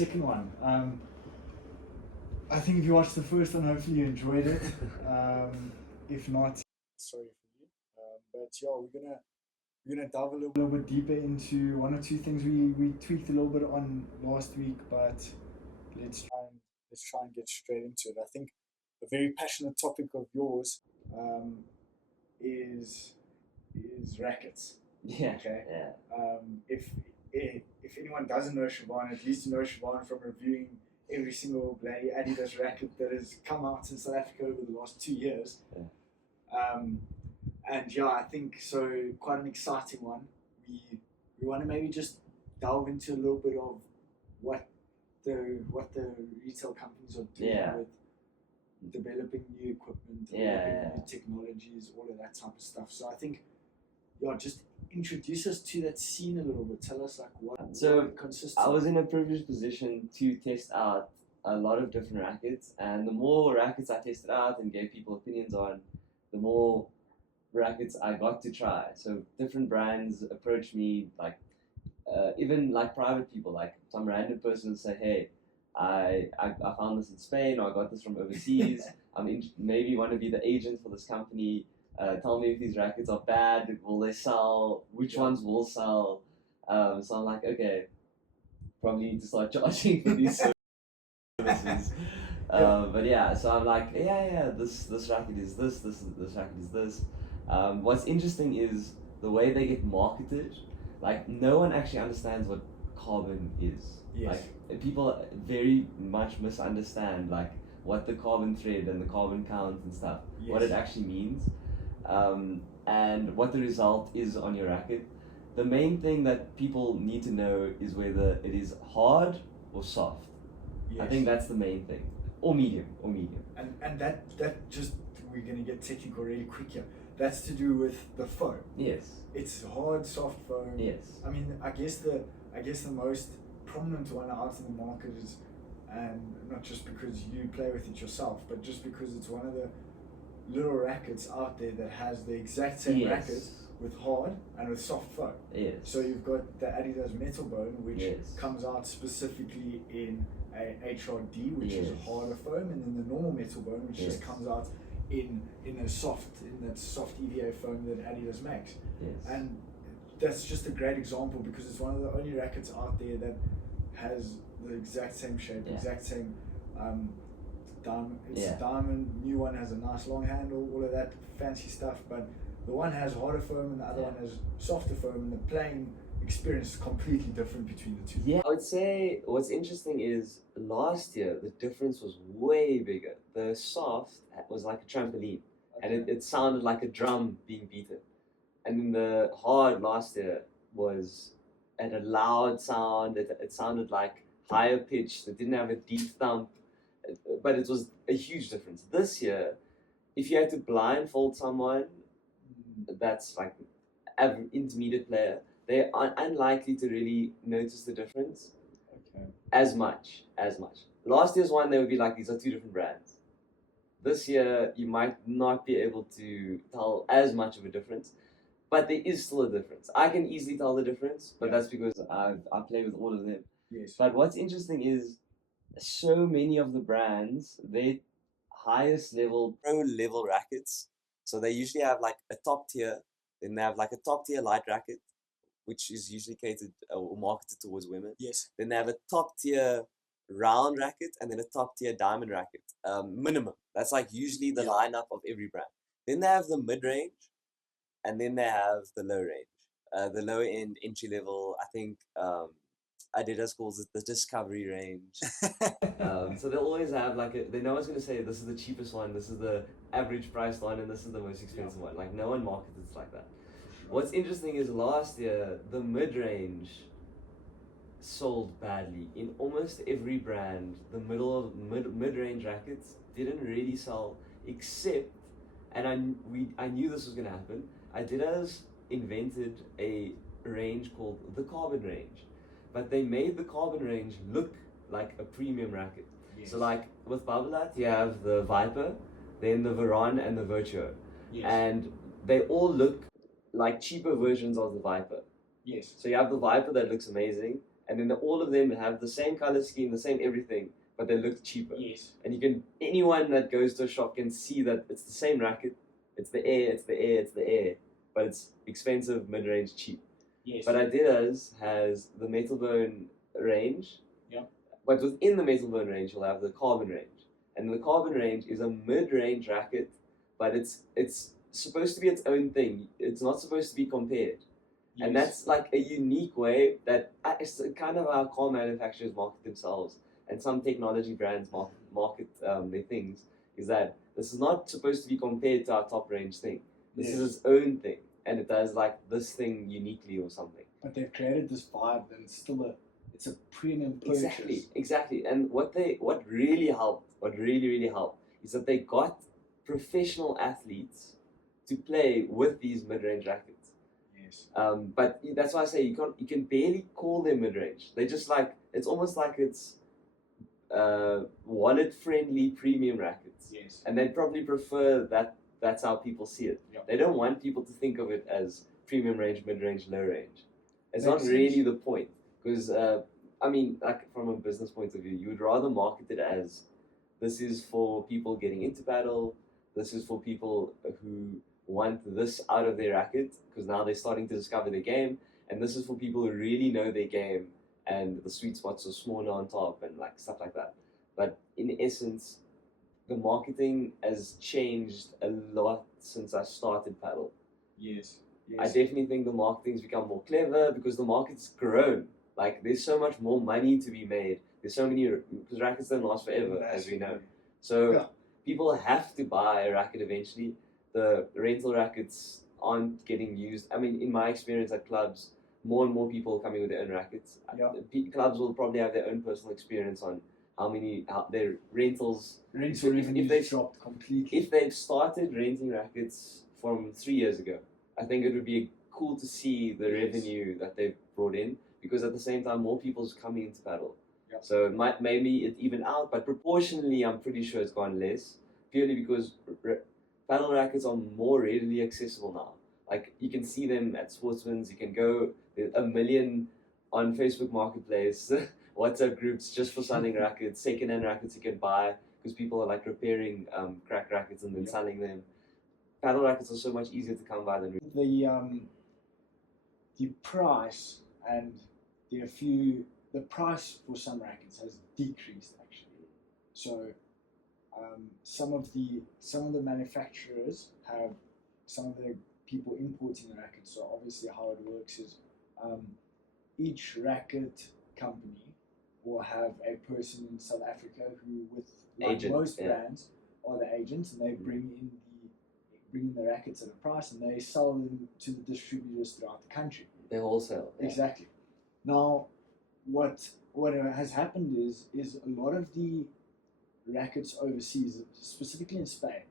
second one. I think if you watched the first one, hopefully you enjoyed it. If not, sorry for you. But yeah, we're gonna delve a little bit deeper into one or two things we tweaked a little bit on last week, but let's try and get straight into it. I think a very passionate topic of yours is rackets. Yeah. Okay. Yeah. If anyone doesn't know Chevaan, at least you know Chevaan from reviewing every single bloody Adidas racket that has come out in South Africa over the last 2 years. Yeah. And yeah, I think so. Quite an exciting one. We want to maybe just delve into a little bit of what the retail companies are doing Yeah. with developing new equipment, Yeah. new technologies, all of that type of stuff. So I think, yeah, just introduce us to that scene a little bit. Tell us like what it consists I of. was in a privileged position to test out a lot of different rackets, and the more rackets I tested out and gave people opinions on, the more rackets I got to try. So different brands approached me, like even like private people, like some random person would say, "Hey, I found this in Spain, or I got this from overseas. Maybe you want to be the agent for this company. Tell me if these rackets are bad. Will they sell? Which ones will sell?" So I'm like, okay, probably need to start charging for these services. But yeah, so I'm like, yeah, this racket is this racket is this. What's interesting is the way they get marketed. Like, no one actually understands what carbon is. Yes. Like, people very much misunderstand like what the carbon thread and the carbon count and stuff, what it actually means, and what the result is on your racket. The main thing that people need to know is whether it is hard or soft. I think that's the main thing, or medium. And that just, we're gonna get technical really quick here. That's to do with the foam. Yes. It's hard, soft foam. Yes. I mean, I guess the most prominent one out in the market is, and not just because you play with it yourself, but just because it's one of the little rackets out there that has the exact same racket with hard and with soft foam. Yes. So you've got the Adidas Metal Bone, which comes out specifically in a HRD, which is a harder foam, and then the normal Metal Bone, which just comes out in that soft EVA foam that Adidas makes. Yes. And that's just a great example because it's one of the only rackets out there that has the exact same shape, exact same diamond. It's diamond. New one has a nice long handle, all of that fancy stuff. But the one has harder foam and the other one has softer foam, and the playing experience is completely different between the two. Yeah, I would say what's interesting is last year the difference was way bigger. The soft was like a trampoline, and it sounded like a drum being beaten. And then the hard last year had a loud sound. It sounded like higher pitched. It didn't have a deep thump, but it was a huge difference. This year, if you had to blindfold someone that's like an intermediate player, they are unlikely to really notice the difference as much. Last year's one, they would be like, these are two different brands. This year, you might not be able to tell as much of a difference, but there is still a difference. I can easily tell the difference, but that's because I play with all of them. Yes. But what's interesting is so many of the brands, their highest level, pro level rackets, so they usually have like a top tier, then they have like a top tier light racket, which is usually catered or marketed towards women. Yes. Then they have a top tier round racket and then a top tier diamond racket, minimum. That's like usually the lineup of every brand. Then they have the mid range, and then they have the low range, the lower end entry level. I think Adidas calls it the discovery range. So they'll always have like no one's gonna say this is the cheapest one, this is the average priced one, and this is the most expensive one. Like, no one markets it like that. What's interesting is last year the mid range sold badly in almost every brand. The mid range rackets didn't really sell, except, and I knew this was gonna happen. Adidas invented a range called the Carbon range, but they made the Carbon range look like a premium racket. So like with Babolat, you have the Viper, then the Varan and the Virtuo, and they all look like cheaper versions of the Viper. Yes. So you have the Viper that looks amazing, and then all of them have the same color scheme, the same everything, but they look cheaper. Yes. And anyone that goes to a shop can see that it's the same racket, it's the air, it's the air, it's the air, but it's expensive, mid-range, cheap. Yes. But Adidas has the metal bone range. Yeah. But within the metal bone range, you'll have the carbon range. And the carbon range is a mid-range racket, but it's supposed to be its own thing. It's not supposed to be compared. Yes. And that's like a unique way that it's kind of how car manufacturers market themselves, and some technology brands market their things, is that this is not supposed to be compared to our top range thing. This Yes. is its own thing, and it does like this thing uniquely or something. But they've created this vibe that it's still it's a premium purchase. Exactly. And what really helped, what really helped, is that they got professional athletes to play with these mid-range rackets. Yes. But that's why I say you can barely call them mid-range. They just like, it's almost like it's wallet-friendly premium rackets. Yes. And they probably prefer that. That's how people see it. Yep. They don't want people to think of it as premium range, mid-range, low range. It's not Makes really sense. the point. Because, I mean, like from a business point of view, you would rather market it as, this is for people getting into paddle, this is for people who want this out of their racket, because now they're starting to discover their game, and this is for people who really know their game, and the sweet spots are smaller on top, and like stuff like that. But in essence, the marketing has changed a lot since I started paddle. Yes. I definitely think the marketing's become more clever because the market's grown. Like, there's so much more money to be made. There's so many, because rackets don't last forever, as we know. So Yeah. people have to buy a racket eventually. The rental rackets aren't getting used. I mean, in my experience at clubs, more and more people are coming with their own rackets. Yeah. Clubs will probably have their own personal experience on how their rentals. Rental revenue dropped completely. If they've started renting rackets from 3 years ago, I think it would be cool to see the revenue that they've brought in, because at the same time, more people's coming into paddle. Yeah. So maybe it even out, but proportionally, I'm pretty sure it's gone less, purely because paddle rackets are more readily accessible now. Like, you can see them at Sportsman's, you can go, there's a million on Facebook Marketplace, WhatsApp groups just for selling rackets, second-hand rackets you can buy, because people are like repairing cracked rackets and then selling them. Paddle rackets are so much easier to come by than the price and the price for some rackets has decreased actually. So some of the manufacturers have, some of the people importing the rackets. So obviously how it works is each racket company will have a person in South Africa who, with like agent, most brands, are the agents, and they bring in the rackets at a price, and they sell them to the distributors throughout the country. They wholesale. Yeah. Exactly. Now, what has happened is a lot of the rackets overseas, specifically in Spain,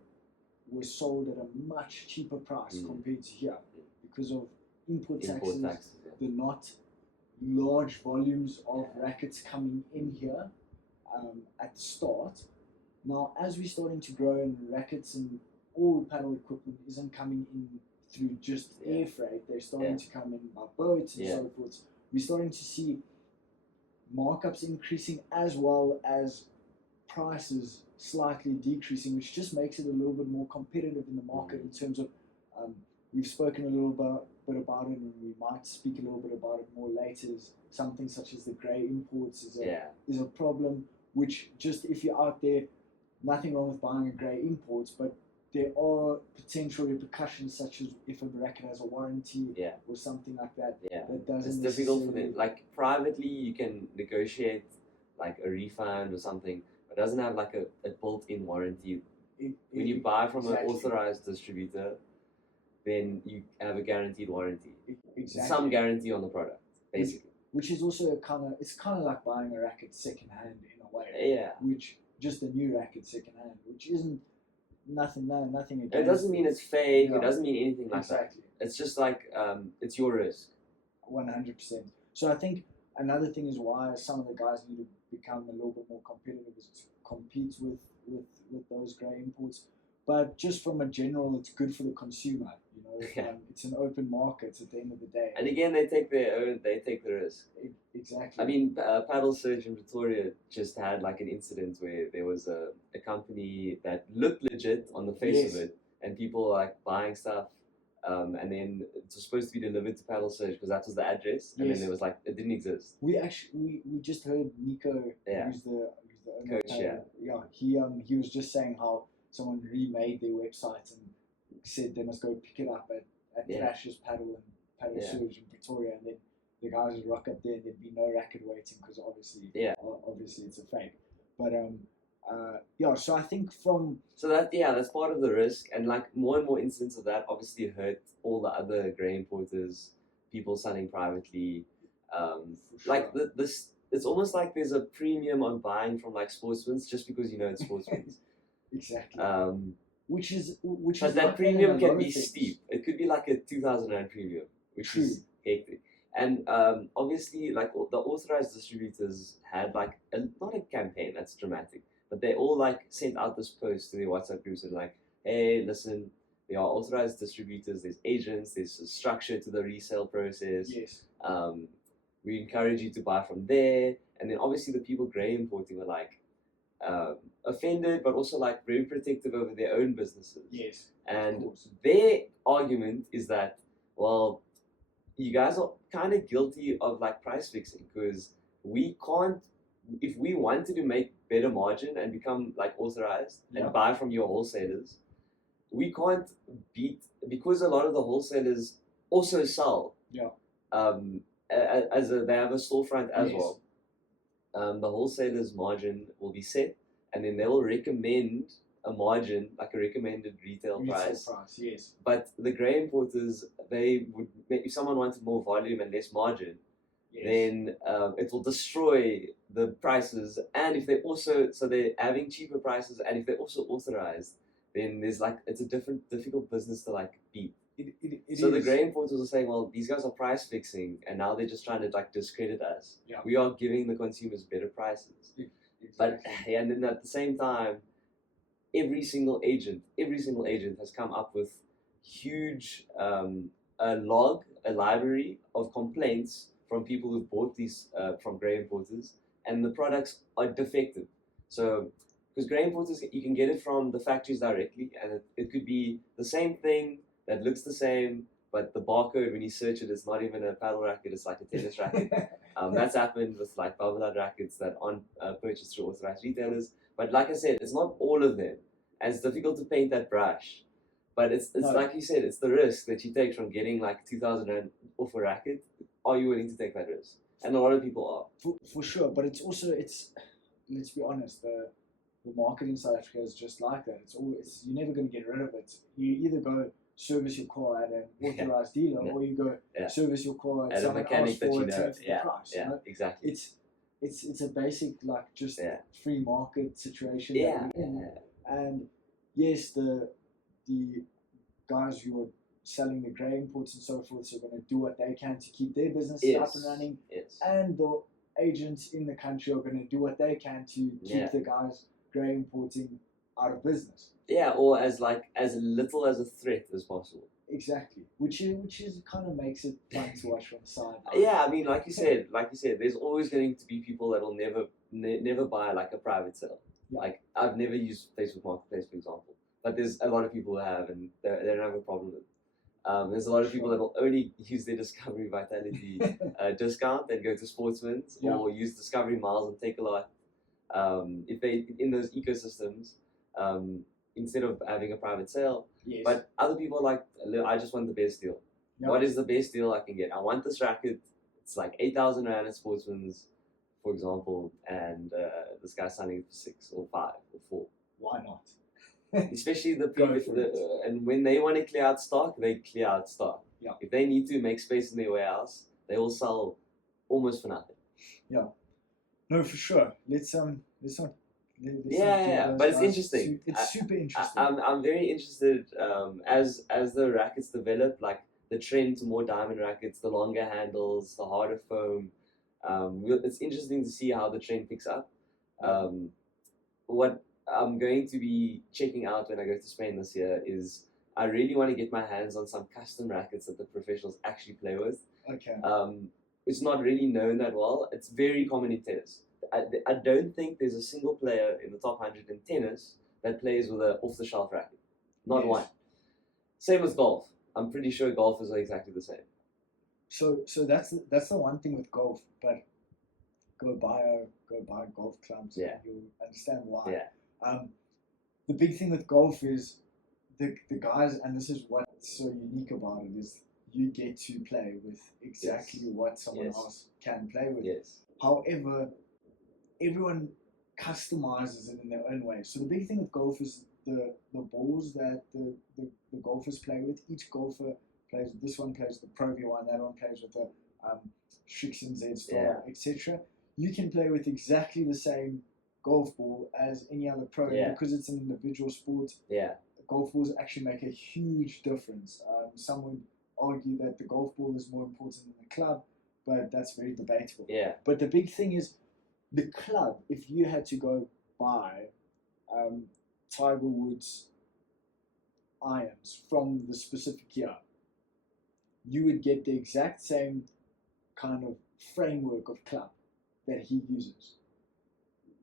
were sold at a much cheaper price compared to here because of import taxes. The not large volumes of rackets coming in here at the start. Now, as we're starting to grow, and rackets and all paddle equipment isn't coming in through just air freight, they're starting to come in by boats and so forth. We're starting to see markups increasing as well as prices slightly decreasing, which just makes it a little bit more competitive in the market in terms of, we've spoken a little bit about it, and we might speak a little bit about it more later, is something such as the grey imports is a problem, which just, if you're out there, nothing wrong with buying a grey imports, but there are potential repercussions, such as if a racket has a warranty or something like that. That doesn't. It's difficult for them. Like, privately, you can negotiate like a refund or something, but it doesn't have like a built-in warranty. When you buy from an authorized distributor, then you have a guaranteed warranty. Some guarantee on the product, basically. Which is also it's kind of like buying a racket second-hand in a way. Yeah. Which, just a new racket second-hand, which isn't nothing against it. Doesn't mean it's fake. Yeah. It doesn't mean anything like that. It's just like, it's your risk. 100%. So I think another thing is why some of the guys need to become a little bit more competitive, is to compete with those grey imports. But just from a general, it's good for the consumer. It's an open market at the end of the day. And again, they take the risk. Exactly. I mean, Paddle Surge in Pretoria just had like an incident where there was a company that looked legit on the face Yes. of it, and people were, like buying stuff, and then it was supposed to be delivered to Paddle Surge because that was the address, and then Yes. there was like it didn't exist. We just heard Nico, Yeah. who's the owner of Coach, yeah. Paddle. He was just saying how someone remade their website and said they must go pick it up at Yeah. Thrasher's Paddle and Paddle Yeah. Surge in Pretoria, and then the guys would rock up there and there'd be no racket waiting because obviously it's a fake. But so I think that's part of the risk, and like more and more incidents of that obviously hurt all the other grain importers, people selling privately. Like this, it's almost like there's a premium on buying from like sportsmen's just because you know it's sportsmen's. Exactly. Which is But that premium can be steep. It could be like a 2,000 rand premium, which is hectic. And obviously, like the authorized distributors had like not a campaign, that's dramatic, but they all like sent out this post to their WhatsApp groups and like, hey, listen, there are authorized distributors, there's agents, there's a structure to the resale process. Yes. We encourage you to buy from there. And then obviously the people grain importing were like offended, but also like very protective over their own businesses. Yes. And their argument is that, well, you guys are kind of guilty of like price fixing because we can't, if we wanted to make better margin and become like authorized and buy from your wholesalers, we can't beat, because a lot of the wholesalers also sell. Yeah. They have a storefront as well. The wholesalers' margin will be set, and then they will recommend a margin, like a recommended retail price. Yes. But the grain importers, they would, if someone wanted more volume and less margin, then it will destroy the prices. And if they also, so they're having cheaper prices, and if they're also authorized, then there's like, it's a difficult business to like beat. So the grain importers are saying, well, these guys are price fixing, and now they're just trying to like discredit us. Yeah. We are giving the consumers better prices. Exactly. But and then at the same time, every single agent has come up with huge a library of complaints from people who've bought these from grain importers, and the products are defective. So because grain importers, you can get it from the factories directly, and it could be the same thing that looks the same, but the barcode, when you search it, it's not even a paddle racket, it's like a tennis racket. That's happened with like bubble rackets that aren't purchased through authorized retailers. But like I said, it's not all of them, and it's difficult to paint that brush. But it's like you said, it's the risk that you take from getting like 2,000 rand off a racket. Are you willing to take that risk? And a lot of people are. For sure, but it's let's be honest, the market in South Africa is just like that. You're never going to get rid of it. You either go service your car at an authorized dealer, or you go service your car at someone else for a tenth of the price. Yeah, exactly. It's a basic like just free market situation. And yes, the guys who are selling the grey imports and so forth are going to do what they can to keep their businesses up and running. And the agents in the country are going to do what they can to keep the guys grey importing out of business. Yeah, or as little as a threat as possible. Exactly, which is kind of makes it fun to watch from the side. Yeah, I mean, like you said, there's always going to be people that will never buy like a private sale. Yeah. Like I've never used Facebook Marketplace, for example, but there's a lot of people who have, and they don't have a problem with it. There's a lot of people that will only use their Discovery Vitality discount and go to Sportsman's, or use Discovery Miles and take a lot. If they in those ecosystems. Instead of having a private sale. Yes. But other people are like, I just want the best deal. Yep. What is the best deal I can get? I want this racket. It's like 8,000 rand at Sportsman's, for example, and this guy's selling it for 6 or 5 or 4. Why not? Especially and when they want to clear out stock, they clear out stock. Yeah. If they need to make space in their warehouse, they will sell almost for nothing. Yeah. No, for sure. Let's not. But it's interesting. It's super interesting. I'm very interested as the rackets develop, like the trend to more diamond rackets, the longer handles, the harder foam. It's interesting to see how the trend picks up. What I'm going to be checking out when I go to Spain this year is I really want to get my hands on some custom rackets that the professionals actually play with. Okay. it's not really known that well. It's very common in tennis. I don't think there's a single player in the top 100 in tennis that plays with an off-the-shelf racket. Not Yes. one. Same with golf. I'm pretty sure golfers are exactly the same. So that's the one thing with golf, but go buy golf clubs. Yeah. And you'll understand why. Yeah. The big thing with golf is the guys, and this is what's so unique about it, is you get to play with exactly what someone Yes. else can play with. Yes. However, everyone customizes it in their own way. So the big thing with golf is the balls that the golfers play with. Each golfer plays, this one plays the Pro V1, that one plays with the Strixon Z Star, etc. You can play with exactly the same golf ball as any other pro, because it's an individual sport. Yeah. Golf balls actually make a huge difference. Some would argue that the golf ball is more important than the club, but that's very debatable. Yeah. But the big thing is the club. If you had to go buy Tiger Woods irons from the specific year, you would get the exact same kind of framework of club that he uses.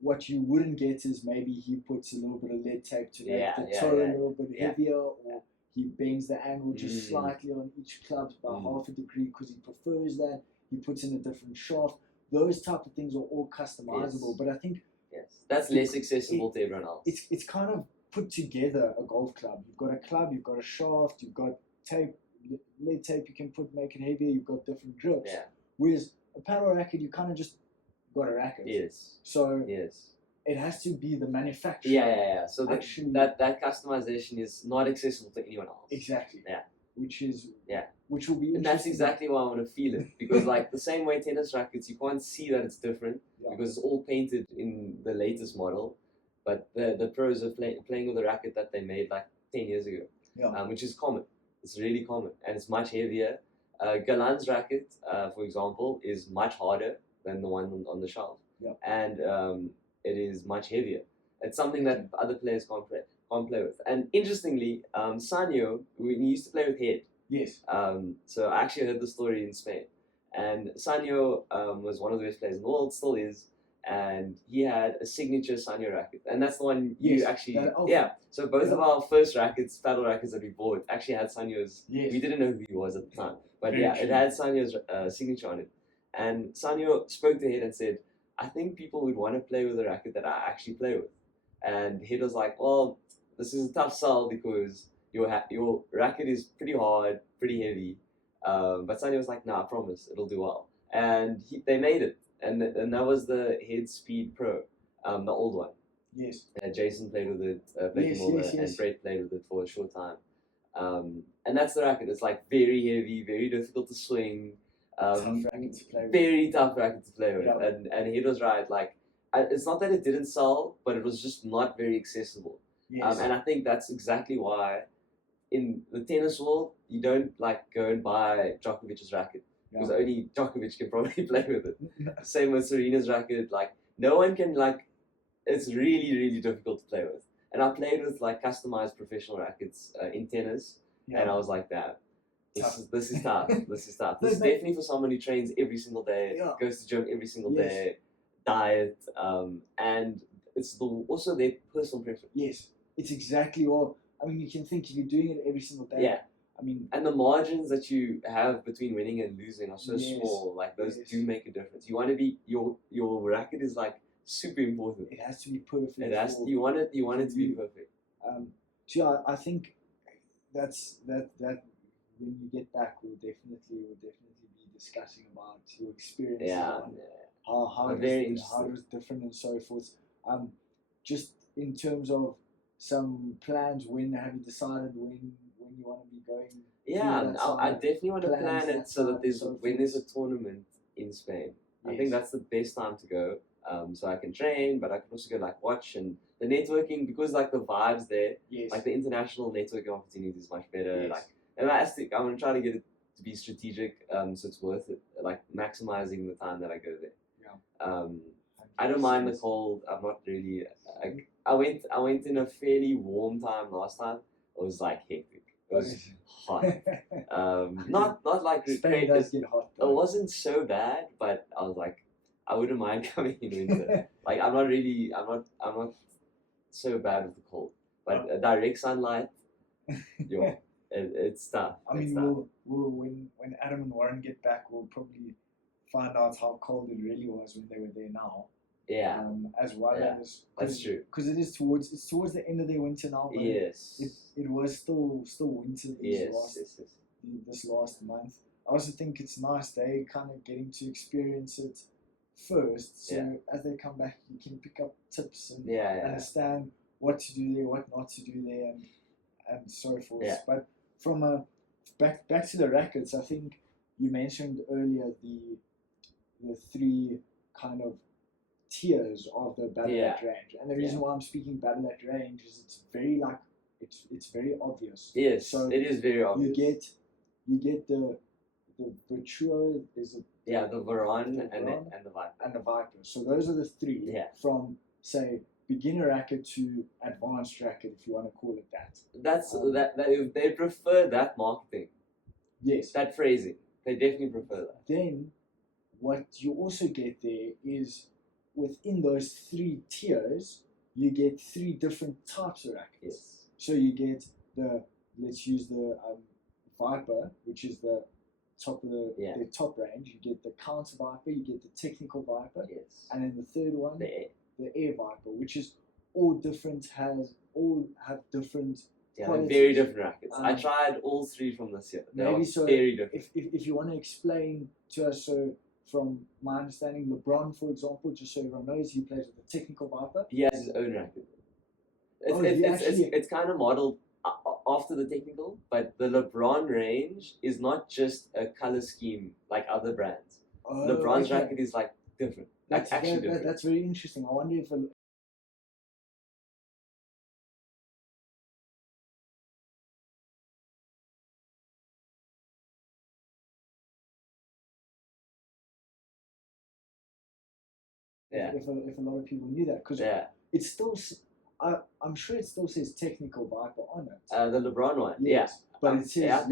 What you wouldn't get is maybe he puts a little bit of lead tape to make the toe a little bit heavier, or he bends the angle just slightly on each club by half a degree because he prefers that. He puts in a different shaft. Those type of things are all customizable. But I think that's less accessible to everyone else. It's kind of put together a golf club. You've got a club, you've got a shaft, you've got tape, lead tape you can put, make it heavier, you've got different grips. Yeah. Whereas a paddle racket, you kind of just got a racket. Yes. So yes. It has to be the manufacturer. Yeah. So actually, that customization is not accessible to anyone else. Exactly. Yeah. Which is yeah. Which will be interesting. And that's exactly why I want to feel it, because like the same way tennis rackets, you can't see that it's different because it's all painted in the latest model, but the pros are playing with a racket that they made like 10 years ago, which is common. It's really common and it's much heavier. Galan's racket, for example, is much harder than the one on the shelf, and it is much heavier. It's something that other players can't play with. And interestingly, Sanyo, we used to play with head. Yes. So I actually heard the story in Spain, and Sanyo was one of the best players in the world, still is, and he had a signature Sanyo racket, and that's the one you actually So both of our first rackets, paddle rackets that we bought, actually had Sanyo's. Yes. We didn't know who he was at the time, but Very true. it had Sanyo's signature on it. And Sanyo spoke to Head and said, "I think people would want to play with a racket that I actually play with." And Head was like, "Well, this is a tough sell because your racket is pretty hard, pretty heavy." But Sanyo was like, "Nah, I promise, it'll do well." And they made it. And that was the Head Speed Pro, the old one. Yes. Jason played with it, and Brett played with it for a short time. And that's the racket. It's like very heavy, very difficult to swing. Tough racket to play with. Very tough racket to play with. Yeah. And Head was right. Like, it's not that it didn't sell, but it was just not very accessible. Yes. And I think that's exactly why in the tennis world, you don't like go and buy Djokovic's racket. Because only Djokovic can probably play with it. Same with Serena's racket. Like, no one can, like, it's really, really difficult to play with. And I played with, like, customized professional rackets in tennis. And I was like, this is tough. This is tough. This is definitely for someone who trains every single day, goes to gym every single day, diet, and it's also their personal preference. Yes, it's exactly what, I mean, you can think if you're doing it every single day. Yeah. I mean, and the margins that you have between winning and losing are so small. Like those do make a difference. You want to be your racket is like super important. It has to be perfect. You want it to be perfect. So I think that when you get back, we'll definitely be discussing about your experience. How it was different and so forth. Just in terms of some plans, when have you decided when you want to be going? Yeah, I definitely want to plan it so that when there's a tournament in Spain, I think that's the best time to go. So I can train, but I can also go like watch, and the networking, because like the vibes there, like the international networking opportunity is much better. Like, and I'm gonna try to get it to be strategic, so it's worth it. Like maximizing the time that I go there. I don't mind the cold. I'm not really. I went in a fairly warm time last time. It was like hectic. It was hot. Not like Spain does get hot. it wasn't so bad, but I was like, I wouldn't mind coming in winter. Like I'm not so bad with the cold, but direct sunlight, it's tough. I mean, we'll when Adam and Warren get back, we'll probably find out how cold it really was when they were there now. Yeah. As well as That's true. Because it's towards the end of their winter now. But Yes. It was still winter this last month. I also think it's nice they kind of getting to experience it first. So as they come back, you can pick up tips and understand what to do there, what not to do there, and so forth. Yeah. But from a back to the rackets, I think you mentioned earlier the three kind of tiers of the battle at range, and the reason why I'm speaking battle at range is it's very it's very obvious. Yes, so it is very obvious. You get the virtuo, is it? Yeah, the Varan and the Viper. And the Viper. So those are the three from say beginner racket to advanced racket, if you want to call it that. That's they prefer that marketing. Yes. That phrasing. They definitely prefer that. Then what you also get there is within those three tiers, you get three different types of rackets. Yes. So you get let's use the Viper, which is the top of the top range. You get the counter Viper, you get the technical Viper, and then the third one, the air Viper, which is all have different. Yeah, they're very different rackets. I tried all three from this year. They are very different. If you want to explain to us, so from my understanding, LeBron, for example, just so everyone knows, he plays with the technical Viper. He has his own racket. It's kind of modeled after the technical, but the LeBron range is not just a color scheme like other brands. LeBron's racket is like different. That's actually different. That's very interesting. I wonder if if a lot of people knew that, because it's still, I'm sure it still says technical Viper on it. The LeBron one, but it says.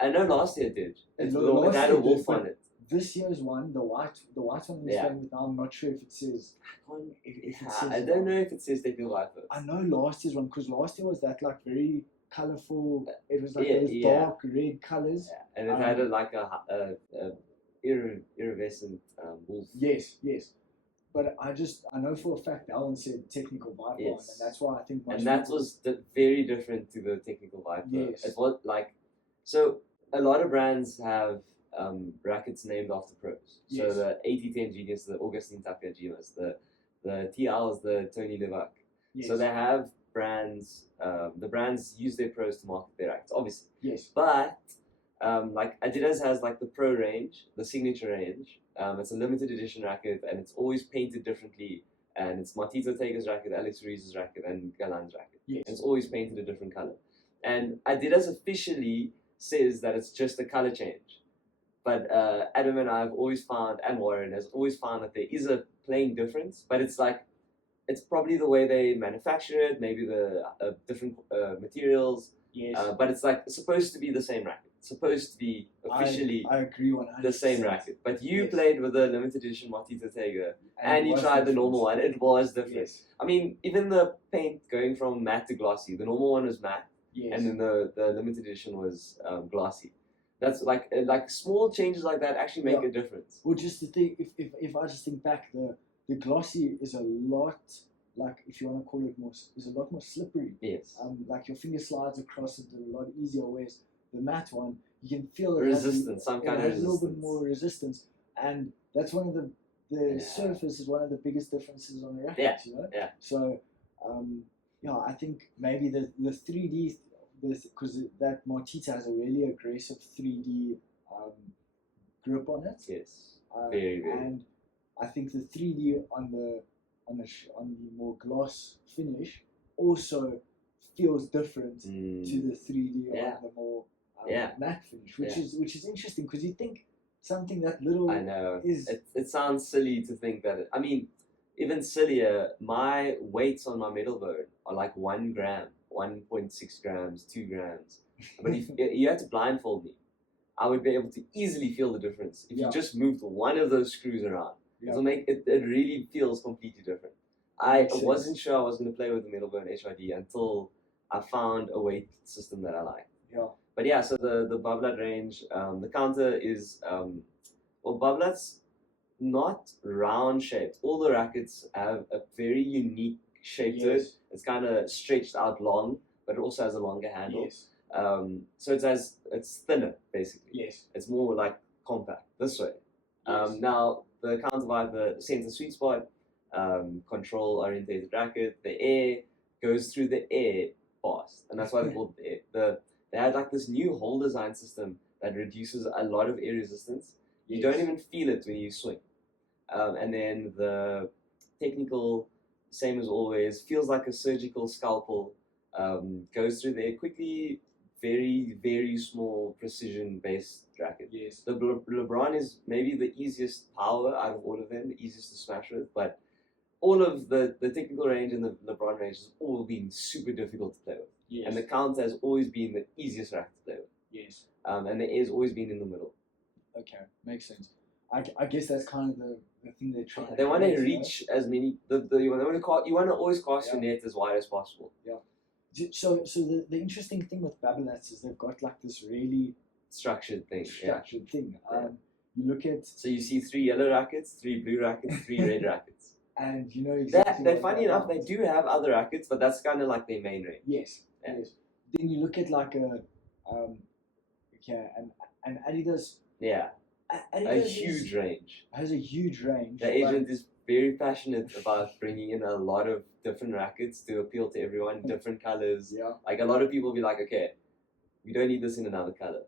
I know last year it did. It had a wolf on it. This year's one, the white one we're playing with now, I'm not sure if it says. I don't know if it says technical Viper. I know last year's one, because last year was that like very colourful. It was like those dark red colours. Yeah. And it had a iridescent wolf. Yes. But I know for a fact that one said technical Viper on, and that's why I think. That was very different to the technical Viper. Yes. It was so a lot of brands have rackets named after pros. Yes. So the 8010 Genius, the Augustine Tapiajimas, the TLs, the Tony Levac. Yes. So they have brands. The brands use their pros to market their rackets, obviously. Yes. But like Adidas has like the Pro range, the Signature range. It's a limited edition racket, and it's always painted differently. And it's Martito Tega's racket, Alex Ruiz's racket, and Galan's racket. Yes. And it's always painted a different color. And Adidas officially says that it's just a color change. But Adam and I have always found, and Warren has always found, that there is a plain difference. But it's probably the way they manufacture it, maybe the different materials. Yes. But it's supposed to be the same racket. Supposed to be officially I agree 100%. the same racket. But you played with the limited edition Martito Tega, and you tried the normal one. It was different. Yes. I mean, even the paint going from matte to glossy, the normal one was matte, and then the limited edition was glossy. That's like small changes like that actually make a difference. Well, just to think, if I just think back, the glossy is a lot, like, if you want to call it more, is a lot more slippery. Yes. Like your finger slides across it a lot easier, whereas the matte one, you can feel resistance, some kind of resistance. A little bit more resistance, and that's one of the surface is one of the biggest differences on the rackets. You know. Yeah. So, I think maybe the 3D, because that Martita has a really aggressive 3D grip on it. Yes. Very. And I think the 3D on the more gloss finish also feels different to the 3D on the more matte finish, which is interesting, because you think something that little. I know. It sounds silly to think that. I mean, even sillier. My weights on my metal bone are like 1 gram 1.6 grams, 2 grams. But if you had to blindfold me, I would be able to easily feel the difference. If you just moved one of those screws around, it'll make it really feels completely different. I wasn't sure I was going to play with the Middlebone HRD until I found a weight system that I like. Yeah. But yeah, so the Bablat range, the counter is, well, Bablat's not round shaped. All the rackets have a very unique shape to it. It's kind of stretched out long, but it also has a longer handle. So it's thinner basically. It's more like compact this way. Now the counter Viper center sweet spot, control orientated racket. The air goes through the air fast, and that's why they call it the air. They had like this new hole design system that reduces a lot of air resistance. You don't even feel it when you swing. And then the technical, same as always, feels like a surgical scalpel. Goes through there quickly, very, very small precision-based racket. The LeBron is maybe the easiest power out of all of them, the easiest to smash with, but all of the technical range and the LeBron range has all been super difficult to play with. And the counter has always been the easiest racket to play with. And the air's always been in the middle. Okay, makes sense. I guess that's kind of the thing they're trying to They want to reach as many. You want to always cast your net as wide as possible. So the interesting thing with Babelats is they've got like this really structured thing. You look at, so you see 3 yellow rackets, 3 blue rackets, 3 red rackets. And you know exactly. They're funny enough. They do have other rackets, but that's kind of like their main range. Yes. Then you look at like an Adidas. A huge range. Has a huge range. The agent is very passionate about bringing in a lot of different rackets to appeal to everyone, different colors. Like a lot of people will be like, okay, we don't need this in another color.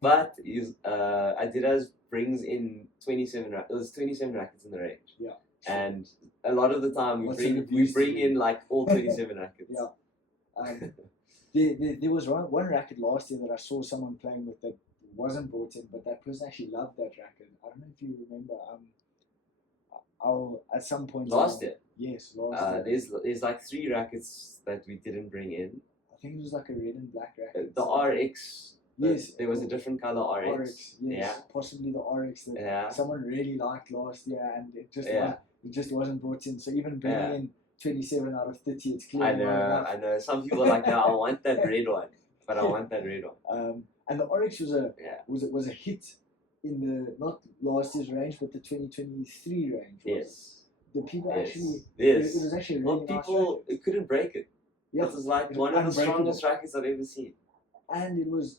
But Adidas brings in 27 rackets in the range. And a lot of the time we bring in like all 27 rackets. There was one racket last year that I saw someone playing with that wasn't brought in, but that person actually loved that racket. I don't know if you remember. I'll at some point last year. Yes, last year. There's like 3 rackets that we didn't bring in. I think it was like a red and black racket. The RX. Yes, there was a different color RX. RX, yes, possibly the RX that someone really liked last year, and it just wasn't brought in. So even bringing in 27 out of 30, it's clear. I know. Some people are like, no, I want that red one, but I want that red one. And the RX was a hit in the not last year's range, but the 2023 range. The people actually. It was actually a really nice racket. It couldn't break it. It was like one of the strongest rackets I've ever seen. And it was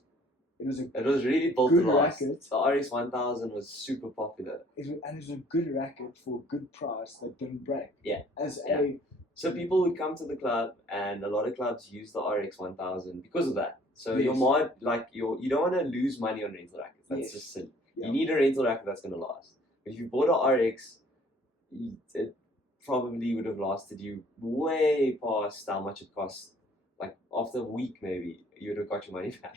really built to last. Racket. The RX 1000 was super popular. And it was a good racket for a good price that didn't break. So people would come to the club, and a lot of clubs use the RX 1000 because of that. So you don't want to lose money on rental rackets. That's just silly. You need a rental racket that's going to last. But if you bought a RX, it probably would have lasted you way past how much it cost. Like after a week, maybe you would have got your money back.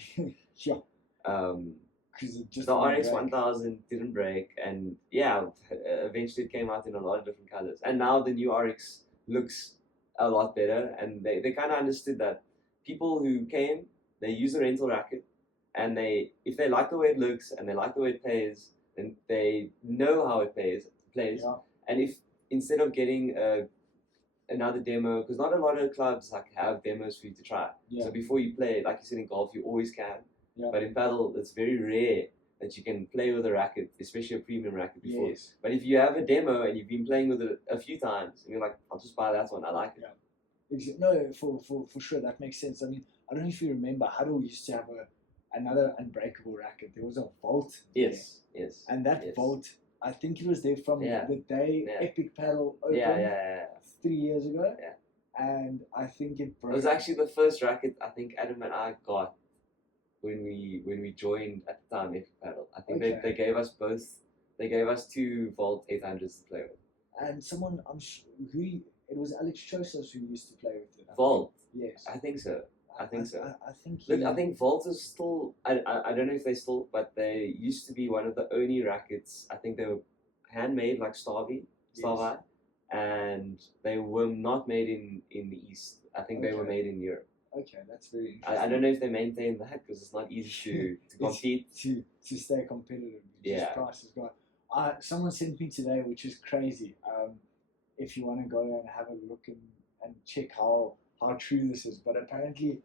The RX 1000 didn't break, and eventually it came out in a lot of different colors. And now the new RX looks a lot better, and they kind of understood that people who came, they use a rental racket, and if they like the way it looks and they like the way it plays, then they know how it plays. And if instead of getting another demo, because not a lot of clubs like have demos for you to try. So before you play, like you said in golf, you always can. But in padel, it's very rare that you can play with a racket, especially a premium racket before. But if you have a demo and you've been playing with it a few times, and you're like, I'll just buy that one, I like it. No, for sure, that makes sense. I mean, I don't know if you remember, Huddle used to have another unbreakable racket. There was a Volt. Yes. And that Volt, I think it was there from the day Epic Padel opened 3 years ago. And I think it broke. It was actually the first racket I think Adam and I got when we joined at the time Epic Padel. I think they gave us both. They gave us 2 Volt 800s to play with. And someone, it was Alex Chosos who used to play with it. Volt. Yes. I think so. I think so. I think Volt is still. I don't know if they still, but they used to be one of the only rackets. I think they were handmade like Starvey, and they were not made in the East. I think they were made in Europe. Okay, that's very interesting. I don't know if they maintain that because it's not easy to compete. To stay competitive. Yeah. Price has gone. Someone sent me today, which is crazy. If you want to go and have a look and check how true this is, but apparently,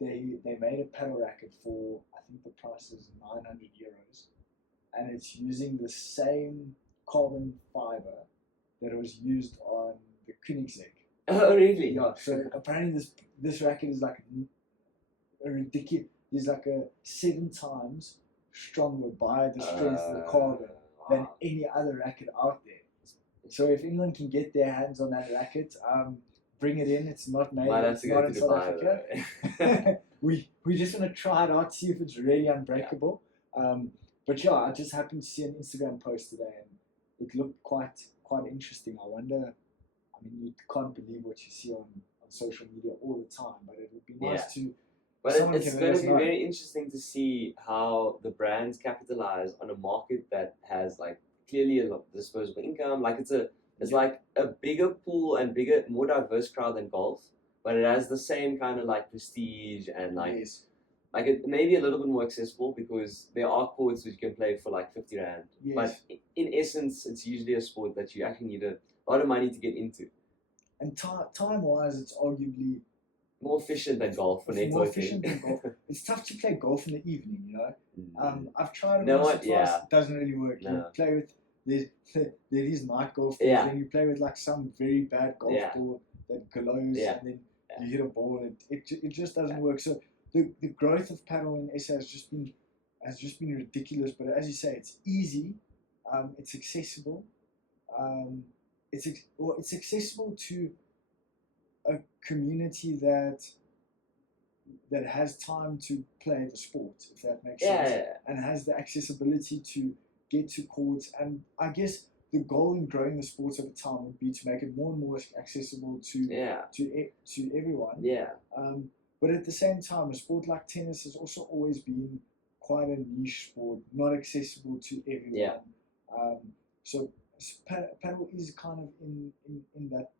they made a paddle racket for, I think the price is €900, and it's using the same carbon fiber that was used on the Koenigsegg. Oh, really? Yeah. So apparently this racket is like a ridiculous. Is like a 7 times stronger by the strength of the carbon than any other racket out there. So if anyone can get their hands on that racket, bring it in. It's not made. Might have It's to not go in to South Dubai. Africa. we just want to try it out, see if it's really unbreakable. But yeah, I just happened to see an Instagram post today, and it looked quite interesting. I wonder. I mean, you can't believe what you see on social media all the time, but it would be nice to. But it's going to be very interesting to see how the brands capitalize on a market that has like clearly a lot of disposable income. Like it's like a bigger pool and more diverse crowd than golf, but it has the same kind of like prestige and like like it may be a little bit more accessible because there are courts which you can play for like 50 rand. Yes. But in essence, it's usually a sport that you actually need a lot of money to get into. And time-wise, it's arguably more efficient than golf for networking. More efficient than golf. It's tough to play golf in the evening, you know. I've tried it once or twice. It doesn't really work. No. You play with there is night golf, and you play with like some very bad golf ball that glows, and then you hit a ball. It just doesn't work. So the growth of paddle in SA has just been ridiculous. But as you say, it's easy, it's accessible, it's accessible to a community that has time to play the sport, if that makes sense, and has the accessibility to get to courts. And I guess the goal in growing the sport over time would be to make it more and more accessible to everyone. Yeah. But at the same time, a sport like tennis has also always been quite a niche sport, not accessible to everyone. Yeah. So paddle is kind of in that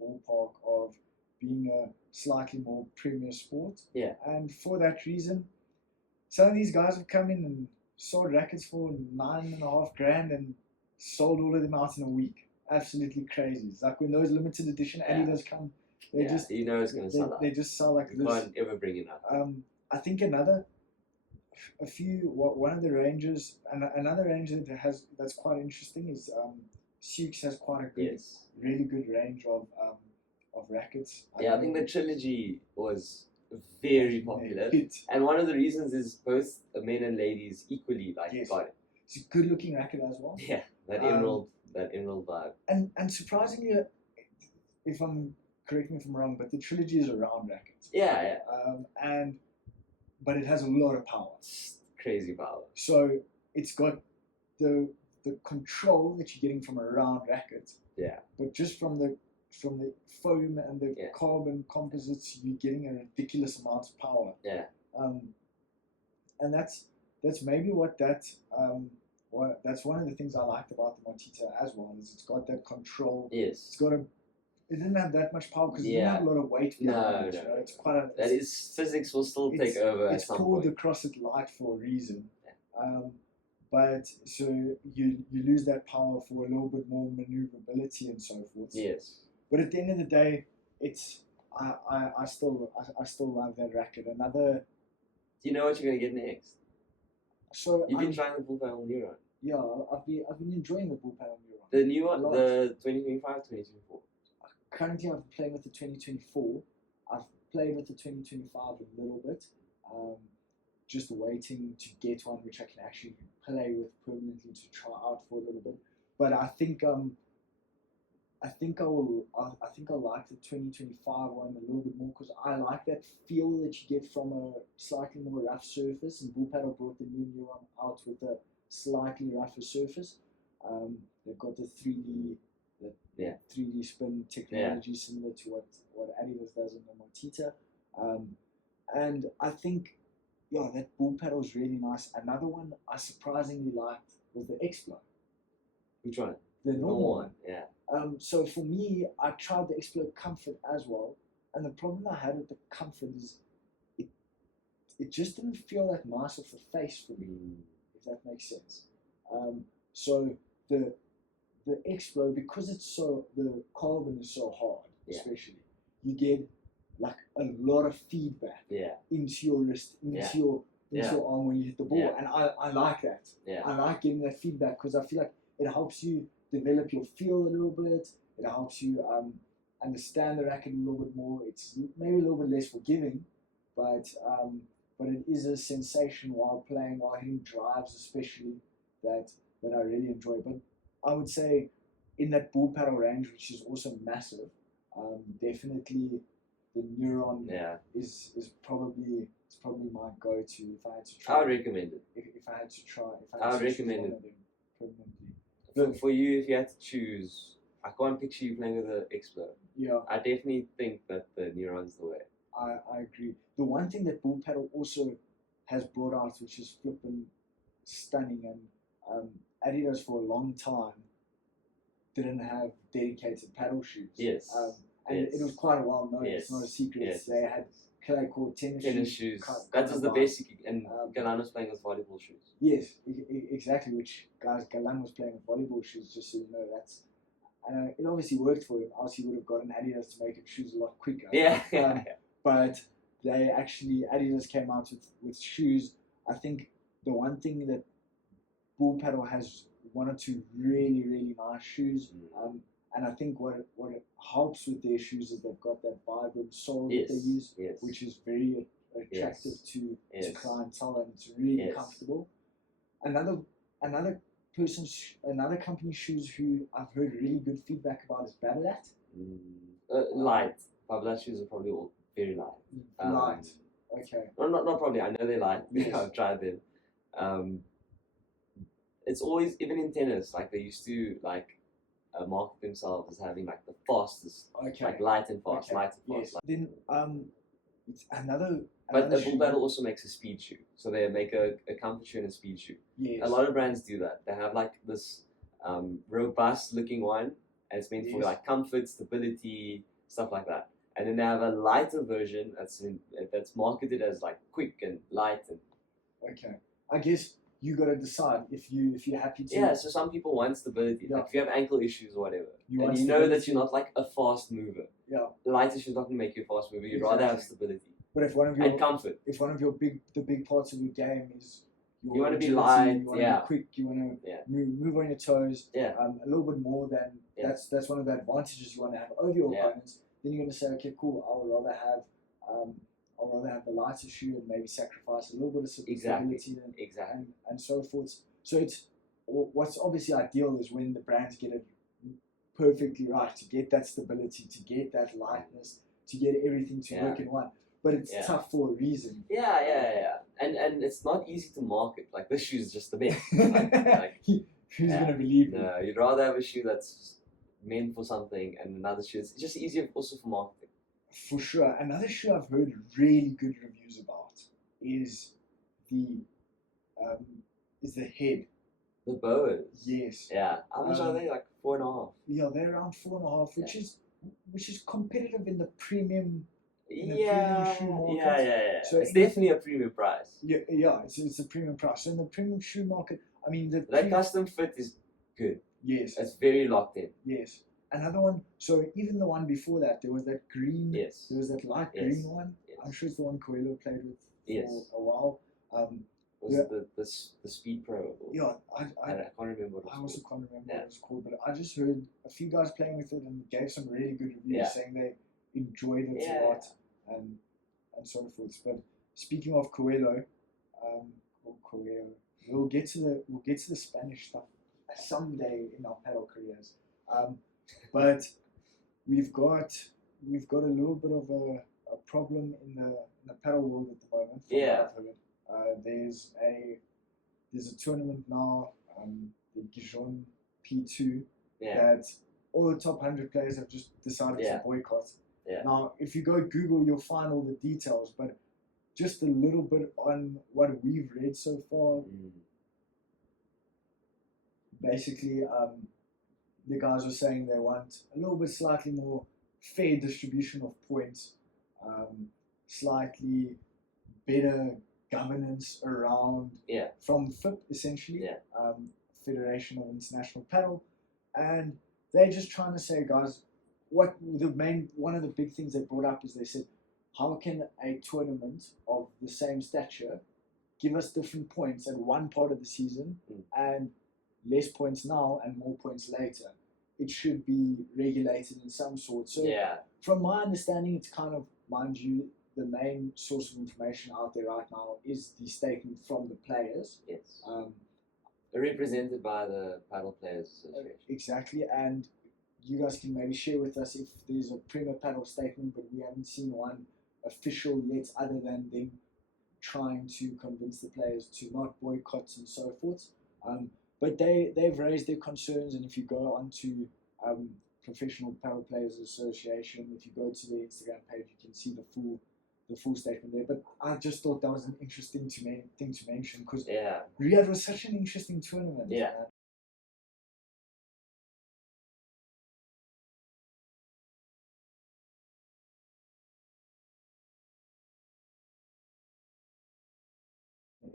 ballpark of being a slightly more premier sport. Yeah. And for that reason, some of these guys have come in and sold rackets for $9.5 grand and sold all of them out in a week. Absolutely crazy. It's like when those limited edition Adidas come, they just you know it's going to sell out. They just sell like you this. Can't ever bring it up. I think one of the ranges, and another range that's quite interesting is Sukes has quite a good, really good range of rackets. I think the trilogy was very popular, and one of the reasons is both men and ladies equally got it. It's a good looking racket as well. Yeah, that emerald vibe. And surprisingly, correct me if I'm wrong, but the trilogy is a round racket. Yeah. But it has a lot of power. Crazy power. So it's got the control that you're getting from a round racket. Yeah. But just from the foam and the carbon composites, you're getting a ridiculous amount of power. Yeah. And that's maybe that's one of the things I liked about the Montita as well, is it's got that control. Yes. It didn't have that much power because it didn't have a lot of weight. No. It's quite physics will still take over at some point. It's called the CrossFit Light for a reason. But so you lose that power for a little bit more maneuverability and so forth. Yes. But at the end of the day, I still love that racket. Do you know what you're gonna get next? So you've been trying the bull paddle Neuron. Yeah, I've been enjoying the bull paddle Neuron. The new one, the 2025, 2024. Currently, I'm playing with the 2024. I've played with the 2025 a little bit. Just waiting to get one which I can actually play with permanently to try out for a little bit. But I think I'll like the 2025 one a little bit more because I like that feel that you get from a slightly more rough surface. And Bull Paddle brought the new one out with a slightly rougher surface. They've got the 3D spin technology similar to what Adidas does in the Montita. And I think that Bull Paddle is really nice. Another one I surprisingly liked was the Explo. Which one? The normal one. Yeah. So for me, I tried the Explo Comfort as well. and the problem I had with the comfort is it just didn't feel that nice off the face for me, if that makes sense. So the Explo, because the carbon is so hard, especially, you get like a lot of feedback into your wrist, into your arm when you hit the ball, and I like that. I like getting that feedback because I feel like it helps you develop your feel a little bit. It helps you understand the racket a little bit more. It's maybe a little bit less forgiving, but it is a sensation while playing, while hitting drives especially, that I really enjoy. But I would say in that ball paddle range, which is also massive, definitely the Neuron is probably my go-to if I had to try. I would recommend it. If I had to try, I would recommend it permanently. For you, if you had to choose, I can't picture you playing with the Explo. Yeah, I definitely think that the Neuron's the way. I agree. The one thing that ball paddle also has brought out, which is flipping stunning, and Adidas for a long time didn't have dedicated paddle shoes. Yes. And it was quite a well known. It's not a secret. They had clay court tennis shoes. That was the basic, and Galan was playing with volleyball shoes. Yes, exactly. Which Galan was playing with volleyball shoes. Just so you know, that's. It obviously worked for him. Else he would have gotten Adidas to make his shoes a lot quicker. But they actually Adidas came out with shoes. I think the one thing that Bull Paddle has one or two really nice shoes. And I think what it helps with their shoes is they've got that vibrant sole that they use, which is very attractive to clientele, and it's really comfortable. Another company's shoes who I've heard really good feedback about is Babolat. Light. Babolat shoes are probably all very light. Light. Okay. Not probably. I know they're light. I've tried them. It's always, even in tennis, like they used to market themselves as having like the fastest, like light and fast, light and fast. Then it's another. But the Bull Paddle also makes a speed shoe, so they make a comfort shoe and a speed shoe. Yes. A lot of brands do that. They have like this robust looking one, and it's meant for like comfort, stability, stuff like that. And then they have a lighter version that's marketed as like quick and light and. Okay, I guess you got to decide if you're happy to. Yeah, so some people want stability. Like if you have ankle issues or whatever, and you know that you're not like a fast mover. Yeah. Lighter shoes not going to make you a fast mover. You'd rather have stability. But if one of your comfort. If one of your big parts of your game is you want to be light, you want to be quick, you want to move on your toes, a little bit more than that's one of the advantages you want to have over your opponents. Then you're going to say, okay, cool, I'll rather have the lighter shoe and maybe sacrifice a little bit of stability and so forth. So it's what's obviously ideal is when the brands get it perfectly right, to get that stability, to get that lightness, to get everything to work in one. But it's tough for a reason. And it's not easy to market. Like this shoe is just the best. Who's gonna believe you? No, you'd rather have a shoe that's meant for something and another shoe. It's just easier also for marketing. For sure. Another shoe I've heard really good reviews about is the Head. The Boas. Yes. Yeah. How much are they? Like 4.5. Yeah, they're around 4.5, which is competitive in the premium. Yeah. So it's definitely a premium price. Yeah, it's a premium price. So in the premium shoe market, I mean that custom fit is good. Yes. It's very locked in. Yes. Another one. So even the one before that, there was that green. Yes. There was that light green one. Yes. I'm sure it's the one Coelho played with for a while. Was it the Speed Pro? Yeah, I can't remember what it was. I also can't remember what it was called, but I just heard a few guys playing with it and gave some really good reviews, saying they enjoyed it a lot and so forth. But speaking of Coelho, we'll get to the Spanish stuff someday in our paddle careers. But we've got a little bit of a problem in the paddle world at the moment. Yeah. There's a tournament now, the Gijon P2, that all the top 100 players have just decided to boycott. Yeah. Now, if you go Google, you'll find all the details, but just a little bit on what we've read so far. Basically, the guys are saying they want a little bit slightly more fair distribution of points slightly better governance around from FIP essentially, Federation of International Paddle, and they're just trying to say, guys, one of the big things they brought up is they said, how can a tournament of the same stature give us different points at one part of the season and less points now and more points later? It should be regulated in some sort. So from my understanding, it's kind of, mind you, the main source of information out there right now is the statement from the players. Yes. Represented by the Paddle Players Association. Exactly, and you guys can maybe share with us if there's a Premier Paddle statement, but we haven't seen one official yet, other than them trying to convince the players to not boycott and so forth. But they've raised their concerns, and if you go onto Professional Paddle Players Association, if you go to their Instagram page, you can see the full statement there. But I just thought that was an interesting thing to mention, because Riyadh was such an interesting tournament.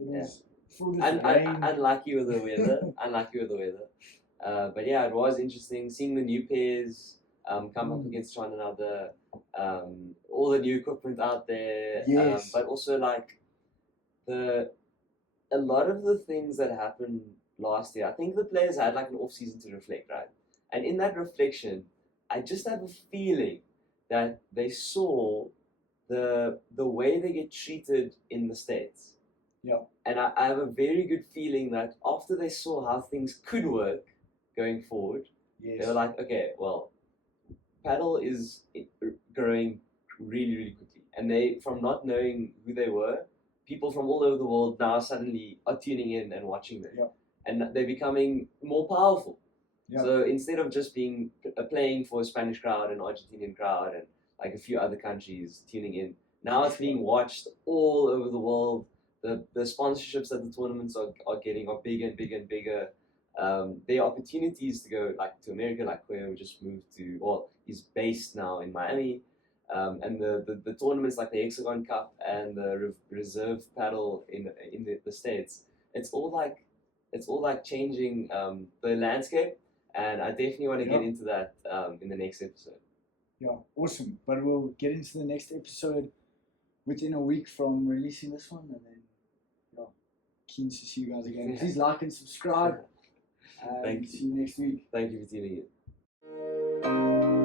It was full of rain. Unlucky with the weather. But yeah, it was interesting seeing the new pairs come up against one another. All the new equipment out there. Yes. But also like a lot of the things that happened last year, I think the players had like an off season to reflect, right? And in that reflection, I just have a feeling that they saw the way they get treated in the States. Yeah. And I have a very good feeling that after they saw how things could work going forward, they were like, okay, well, paddle is growing really, really quickly. And they, from not knowing who they were, people from all over the world now suddenly are tuning in and watching them. And they're becoming more powerful. So instead of just playing for a Spanish crowd and Argentinian crowd and like a few other countries tuning in, now it's being watched all over the world. The sponsorships that the tournaments are getting are bigger and bigger and bigger. There are opportunities to go like to America, like where we just moved to, well, he's based now in Miami. And the tournaments like the Hexagon Cup and the Reserve Paddle in the States, it's all like changing the landscape, and I definitely want to get into that in the next episode. Yeah, awesome. But we'll get into the next episode within a week from releasing this one, and then keen to see you guys again. Please like and subscribe. Thank you. See you next week. Thank you for tuning in.